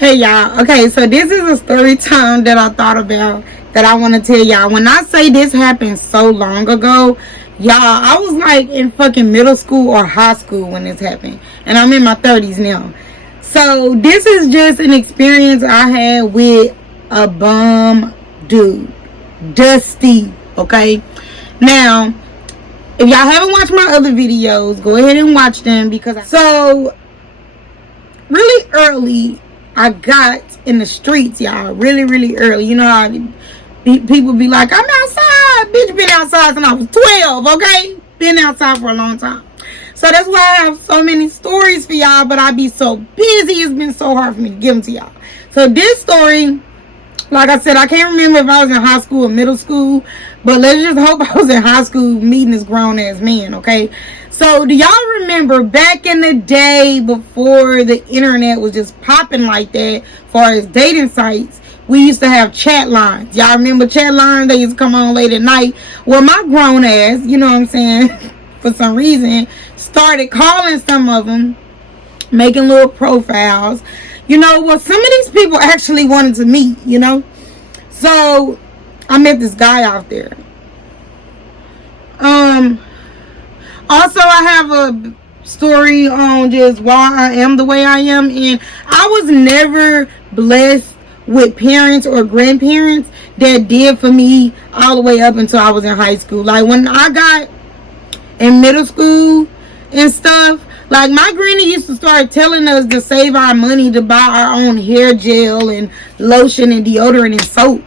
Hey y'all, okay, so this is a story time that I thought about that I want to tell y'all. When I say this happened so long ago, y'all, I was like in fucking middle school or high school when this happened, and I'm in my 30s now. So this is just an experience I had with a bum dude, Dusty. Okay, now if y'all haven't watched my other videos, go ahead and watch them so really early I got in the streets, y'all. Really early. You know how people be like, I'm outside. Bitch, been outside since I was 12, okay? Been outside for a long time. So that's why I have so many stories for y'all, but I be so busy. It's been so hard for me to give them to y'all. So this story, like I said, I can't remember if I was in high school or middle school, but let's just hope I was in high school meeting this grown-ass man, okay? So do y'all remember back in the day before the internet was just popping like that, as far as dating sites, we used to have chat lines. Y'all remember chat lines? They used to come on late at night. Well, my grown ass, you know what I'm saying, for some reason, started calling some of them, making little profiles. You know, well, some of these people actually wanted to meet, you know. So I met this guy out there. Also, I have a story on just why I am the way I am. And I was never blessed with parents or grandparents that did for me all the way up until I was in high school. Like when I got in middle school and stuff, like my granny used to start telling us to save our money to buy our own hair gel and lotion and deodorant and soap.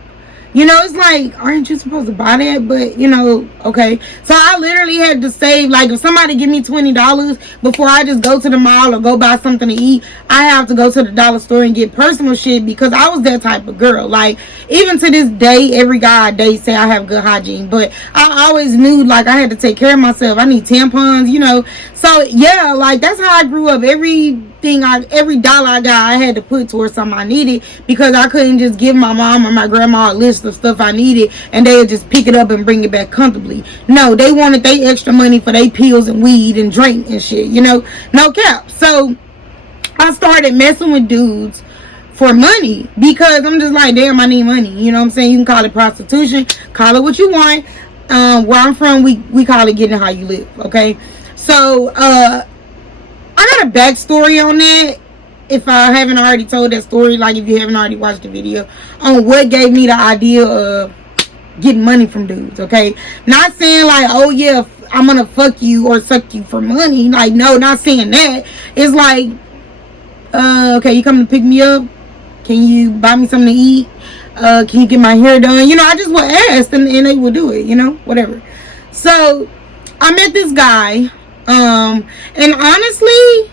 You know, it's like, aren't you supposed to buy that? But, you know, okay. So I literally had to save, like, if somebody give me $20 before I just go to the mall or go buy something to eat, I have to go to the dollar store and get personal shit because I was that type of girl. Like, even to this day, every guy I date say I have good hygiene. But I always knew, like, I had to take care of myself. I need tampons, you know. So, yeah, like, that's how I grew up. Every dollar I got, I had to put towards something I needed because I couldn't just give my mom or my grandma a list of stuff I needed and they would just pick it up and bring it back comfortably. No, they wanted their extra money for their pills and weed and drink and shit, you know, no cap. So I started messing with dudes for money because I'm just like, damn, I need money. You know what I'm saying? You can call it prostitution, call it what you want. Where I'm from, we call it getting how you live. Okay, so I got a backstory on that. If I haven't already told that story, like if you haven't already watched the video, on what gave me the idea of getting money from dudes, okay? Not saying like, oh yeah, I'm gonna fuck you or suck you for money. Like, no, not saying that. It's like, okay, you coming to pick me up? Can you buy me something to eat? Can you get my hair done? You know, I just would ask and they will do it, you know, whatever. So I met this guy. And honestly,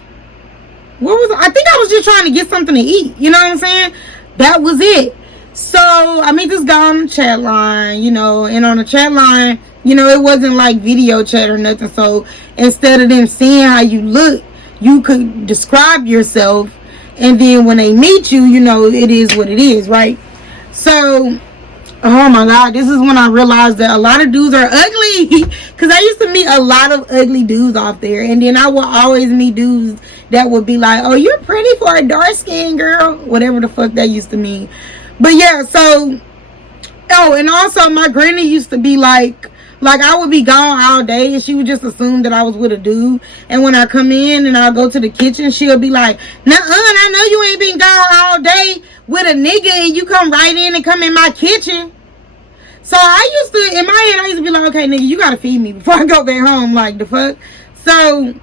I think I was just trying to get something to eat, you know what I'm saying? That was it. So I meet this guy on the chat line, you know, and on the chat line, you know, it wasn't like video chat or nothing. So instead of them seeing how you look, you could describe yourself, and then when they meet you, you know, it is what it is, right? So oh my god, this is when I realized that a lot of dudes are ugly. Because I used to meet a lot of ugly dudes off there. And then I would always meet dudes that would be like, oh, you're pretty for a dark skinned girl. Whatever the fuck that used to mean. But yeah, so, oh, and also my granny used to be like I would be gone all day and she would just assume that I was with a dude. And when I come in and I'll go to the kitchen, she'll be like, nuh-uh, I know you ain't been gone all day with a nigga and you come right in and come in my kitchen. So I used to, in my head, I used to be like, okay, nigga, you gotta feed me before I go back home. Like, the fuck? So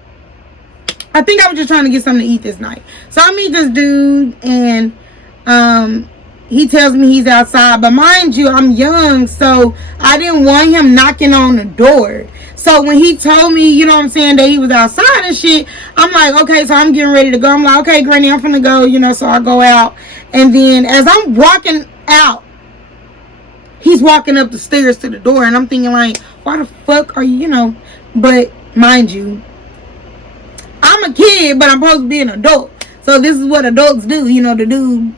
I think I was just trying to get something to eat this night. So I meet this dude and he tells me he's outside. But mind you, I'm young, so I didn't want him knocking on the door. So when he told me, you know what I'm saying, that he was outside and shit, I'm like, okay, so I'm getting ready to go. I'm like, okay, Granny, I'm finna go, you know, so I go out. And then as I'm walking out, he's walking up the stairs to the door, and I'm thinking like, why the fuck are you, you know? But mind you, I'm a kid, but I'm supposed to be an adult. So this is what adults do, you know, the dude,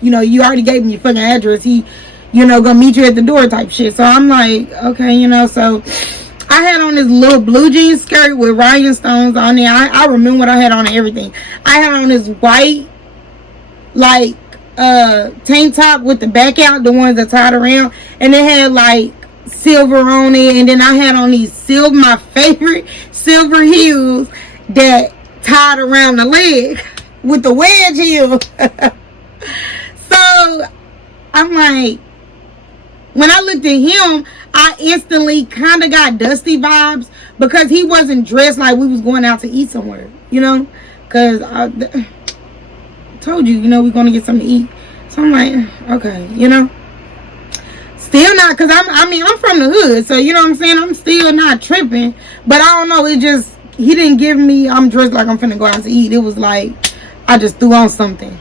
you know, you already gave him your fucking address. He, you know, gonna meet you at the door type shit. So I'm like, okay, you know, so I had on this little blue jean skirt with rhinestones on there. I remember what I had on and everything. I had on this white like tank top with the back out, the ones that tied around, and it had like silver on it, and then I had on these silver, my favorite silver heels that tied around the leg with the wedge heel. So I'm like, when I looked at him, I instantly kind of got Dusty vibes because he wasn't dressed like we was going out to eat somewhere, you know, because I told you, you know, we're going to get something to eat. So I'm like, okay, you know, still not, because I'm from the hood, so you know what I'm saying, I'm still not tripping, but I don't know, it just, he didn't give me, I'm dressed like I'm finna go out to eat. It was like, I just threw on something.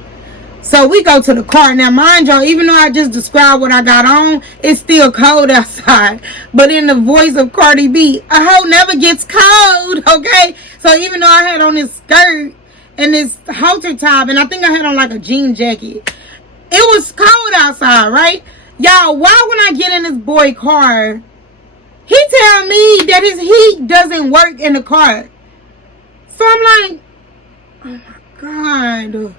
So we go to the car. Now, mind y'all, even though I just described what I got on, it's still cold outside. But in the voice of Cardi B, a hoe never gets cold, okay? So even though I had on this skirt and this halter top, and I think I had on like a jean jacket, it was cold outside, right? Y'all, why when I get in this boy car, he tell me that his heat doesn't work in the car. So I'm like, oh my God.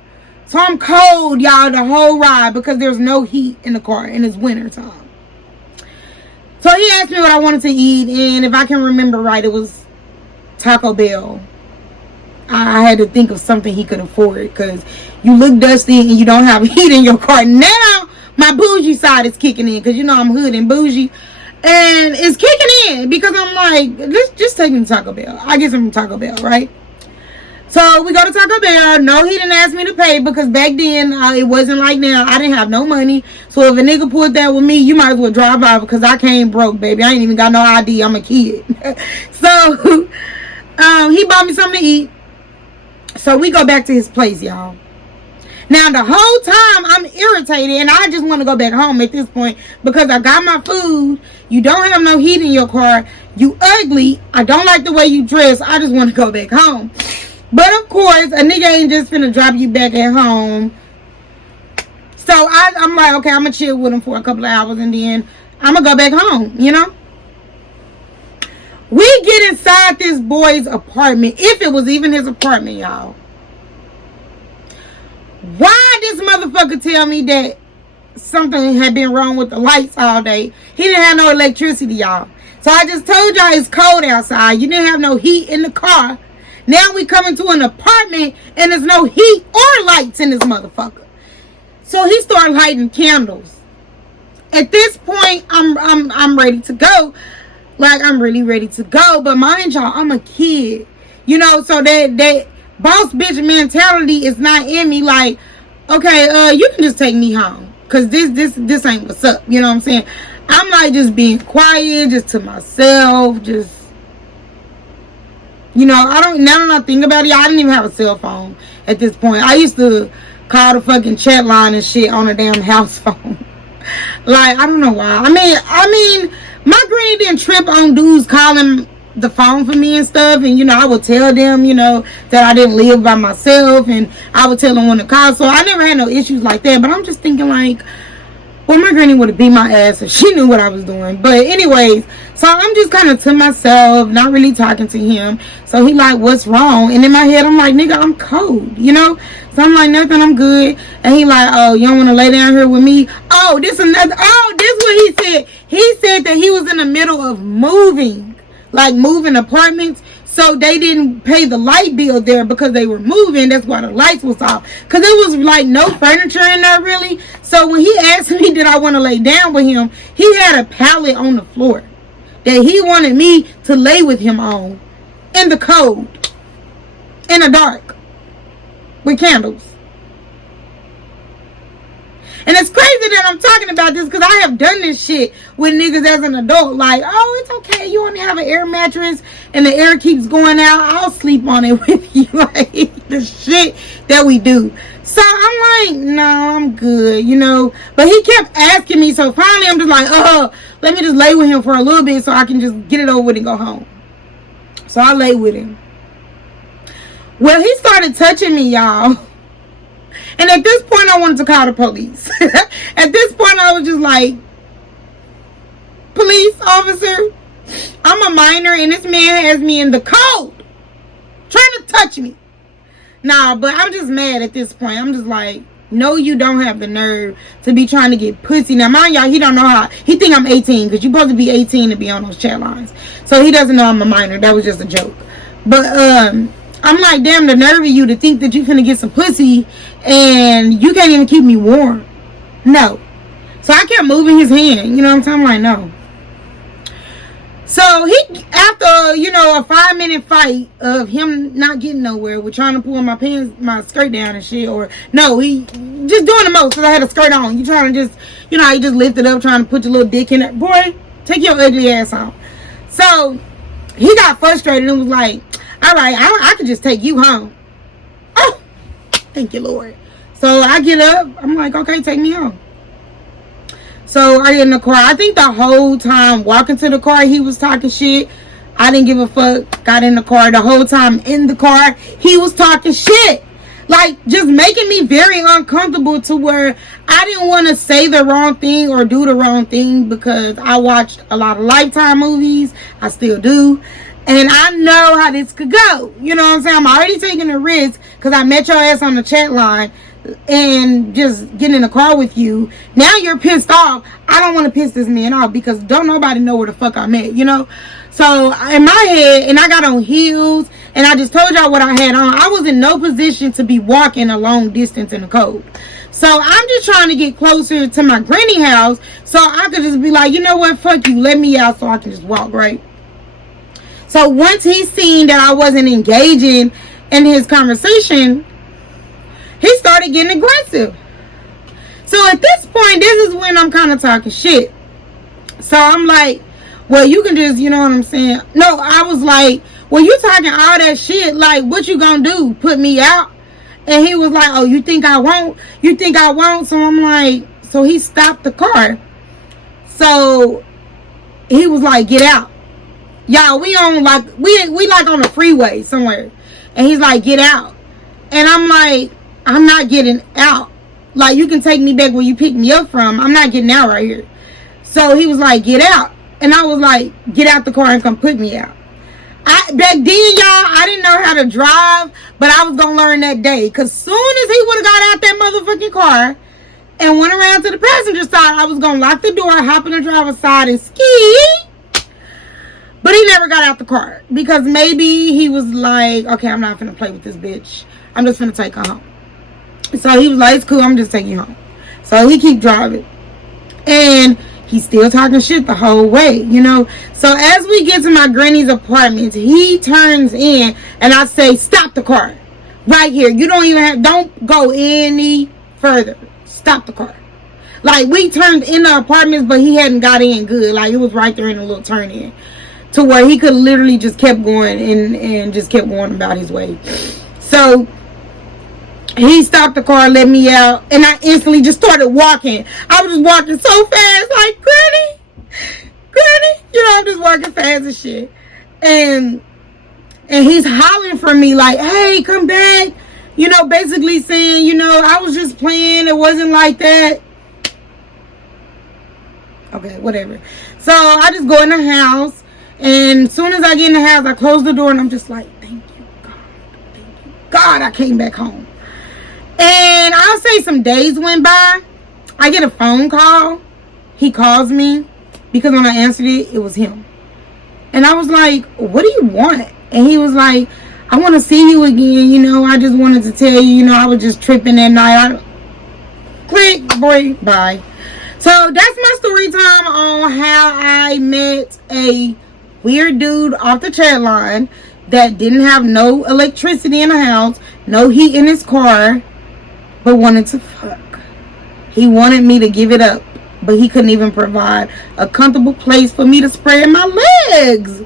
So I'm cold, y'all, the whole ride because there's no heat in the car and it's winter time. So he asked me what I wanted to eat, and if I can remember right, it was Taco Bell. I had to think of something he could afford because you look dusty and you don't have heat in your car. Now my bougie side is kicking in because you know I'm hood and bougie. And it's kicking in because I'm like, let's just take him to Taco Bell. I get some Taco Bell, right? So we go to Taco Bell. No, he didn't ask me to pay because back then it wasn't like now. I didn't have no money. So if a nigga pulled that with me, you might as well drive out because I came broke, baby. I ain't even got no ID. I'm a kid. So he bought me something to eat. So we go back to his place, y'all. Now the whole time I'm irritated and I just want to go back home at this point because I got my food. You don't have no heat in your car. You ugly. I don't like the way you dress. I just want to go back home. But of course, a nigga ain't just finna drop you back at home. So I'm like, okay, I'm gonna chill with him for a couple of hours and then I'm gonna go back home, you know? We get inside this boy's apartment, if it was even his apartment, y'all. Why this motherfucker tell me that something had been wrong with the lights all day? He didn't have no electricity, y'all. So I just told y'all it's cold outside. You didn't have no heat in the car. Now we come into an apartment and there's no heat or lights in this motherfucker. So he started lighting candles. At this point, I'm ready to go. Like, I'm really ready to go. But mind y'all, I'm a kid. You know, so that boss bitch mentality is not in me. Like, okay, you can just take me home. Because this ain't what's up. You know what I'm saying? I'm like just being quiet, just to myself, just, you know, now that I think about it, I didn't even have a cell phone at this point. I used to call the fucking chat line and shit on a damn house phone. Like, I don't know why. I mean, my granny didn't trip on dudes calling the phone for me and stuff. And, you know, I would tell them, you know, that I didn't live by myself. And I would tell them when to call. So I never had no issues like that. But I'm just thinking like, well, my granny would have beat my ass if she knew what I was doing. But anyways, so I'm just kind of to myself, not really talking to him. So he like, what's wrong? And in my head, I'm like, nigga, I'm cold, you know? So I'm like, nothing, I'm good. And he like, oh, you don't want to lay down here with me? Oh, this what he said. He said that he was in the middle of moving apartments. So they didn't pay the light bill there because they were moving. That's why the lights was off. Because there was like no furniture in there really. So when he asked me did I want to lay down with him, he had a pallet on the floor that he wanted me to lay with him on in the cold, in the dark, with candles. And it's crazy that I'm talking about this because I have done this shit with niggas as an adult. Like, oh, it's okay. You only have an air mattress and the air keeps going out. I'll sleep on it with you. Like, the shit that we do. So I'm like, no, I'm good, you know. But he kept asking me. So finally I'm just like, let me just lay with him for a little bit so I can just get it over with and go home. So I lay with him. Well, he started touching me, y'all. And at this point, I wanted to call the police. At this point, I was just like, police officer, I'm a minor and this man has me in the cold trying to touch me. Nah, but I'm just mad at this point. I'm just like, No, you don't have the nerve to be trying to get pussy. Now, mind y'all, he don't know how. He think I'm 18 because you supposed to be 18 to be on those chat lines. So he doesn't know I'm a minor. That was just a joke. But I'm like, damn, the nerve of you to think that you finna get some pussy and you can't even keep me warm. No. So I kept moving his hand. You know what I'm saying? I'm like, no. So he, after, you know, a 5-minute fight of him not getting nowhere with trying to pull my pants, my skirt down and shit, or no, he just doing the most because I had a skirt on. You trying to just, you know, you just lift it up trying to put your little dick in it. Boy, take your ugly ass on. So he got frustrated and was like, all right, I could just take you home. Oh, thank you, Lord. So I get up. I'm like, okay, take me home. So I get in the car. I think the whole time walking to the car, he was talking shit. I didn't give a fuck. Got in the car. The whole time in the car, he was talking shit. Like, just making me very uncomfortable to where I didn't want to say the wrong thing or do the wrong thing because I watched a lot of Lifetime movies. I still do. And I know how this could go. You know what I'm saying? I'm already taking a risk because I met your ass on the chat line and just get in the car with you. Now you're pissed off. I don't want to piss this man off because don't nobody know where the fuck I'm at, you know? So in my head, and I got on heels, and I just told y'all what I had on. I was in no position to be walking a long distance in the cold. So I'm just trying to get closer to my granny house so I could just be like, you know what, fuck you, let me out so I can just walk, right? So once he seen that I wasn't engaging in his conversation, he started getting aggressive. So at this point, this is when I'm kind of talking shit. So I'm like, well, you can just, you know what I'm saying? No, I was like, well, you talking all that shit. Like, what you gonna do? Put me out? And he was like, oh, you think I won't? You think I won't? So I'm like, so he stopped the car. So he was like, get out. Y'all, we on like, we like on the freeway somewhere. And he's like, get out. And I'm like, I'm not getting out. Like, you can take me back where you picked me up from. I'm not getting out right here. So he was like, get out. And I was like, get out the car and come put me out. Back then, y'all, I didn't know how to drive, but I was going to learn that day. Because soon as he would have got out that motherfucking car and went around to the passenger side, I was going to lock the door, hop in the driver's side, and ski. But he never got out the car. Because maybe he was like, okay, I'm not finna play with this bitch. I'm just finna take her home. So he was like, it's cool, I'm just taking you home. So he keep driving. And he's still talking shit the whole way, you know. So as we get to my granny's apartment, he turns in and I say, stop the car. Right here. You don't even have, don't go any further. Stop the car. Like, we turned in the apartments, but he hadn't got in good. Like, it was right there in a little turn in. To where he could literally just kept going and just kept going about his way. So he stopped the car, let me out, and I instantly just started walking. I was just walking so fast, like, Granny, you know, I'm just walking fast as shit. And he's hollering for me, like, hey, come back. You know, basically saying, you know, I was just playing. It wasn't like that. Okay, whatever. So I just go in the house, and as soon as I get in the house, I close the door, and I'm just like, thank you, God. Thank you, God, I came back home. And I'll say some days went by. I get a phone call. He calls me because when I answered it, it was him. And I was like, what do you want? And he was like, I want to see you again. You know, I just wanted to tell you, you know, I was just tripping that night. Click, boy, bye. So that's my story time on how I met a weird dude off the chat line that didn't have no electricity in the house, no heat in his car, but wanted to fuck. He wanted me to give it up, but he couldn't even provide a comfortable place for me to spread my legs.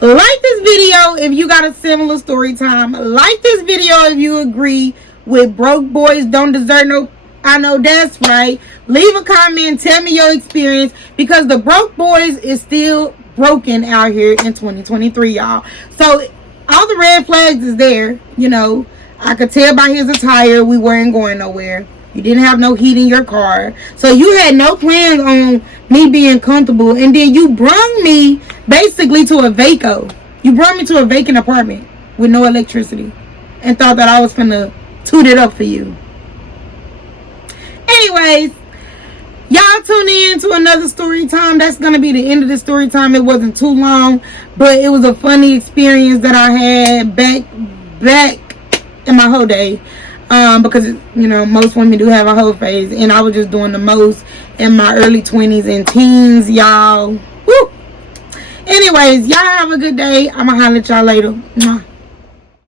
Like this video if you got a similar story time. Like this video if you agree with broke boys don't deserve no. I know that's right. Leave a comment, tell me your experience, because the broke boys is still broken out here in 2023, y'all. So all the red flags is there, you know. I could tell by his attire we weren't going nowhere. You didn't have no heat in your car. So you had no plans on me being comfortable. And then you brung me basically to a vaco. You brought me to a vacant apartment with no electricity. And thought that I was finna toot it up for you. Anyways, y'all tune in to another story time. That's going to be the end of the story time. It wasn't too long, but it was a funny experience that I had back in my whole day. Because, you know, most women do have a whole phase, and I was just doing the most in my early 20s and teens, y'all. Woo! Anyways, y'all have a good day. I'm going to holler at y'all later. Mwah.